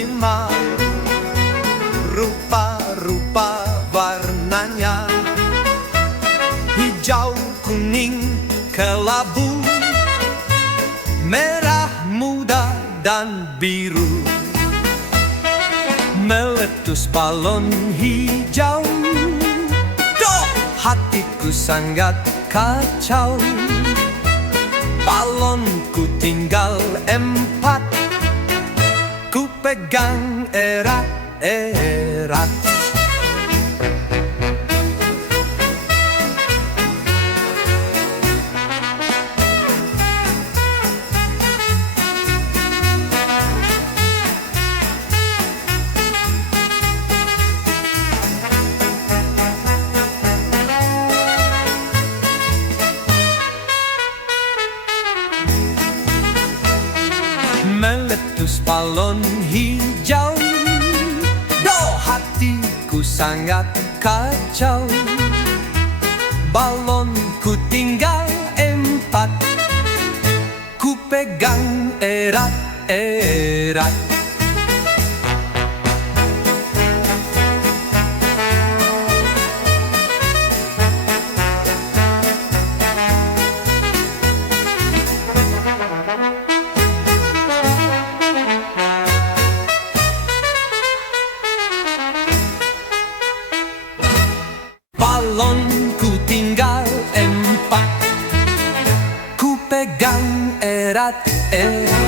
5. Rupa-rupa warnanya, hijau, kuning, kelabu, merah muda dan biru. Meletus balon hijau, doh, hatiku sangat kacau. Balonku tinggal 4, ku pegang erat-erat. Meletus balon hijau, doh, hatiku sangat kacau. Balonku tinggal 4, ku pegang erat-erat. Balonku tinggal 4, ku pegang erat-erat.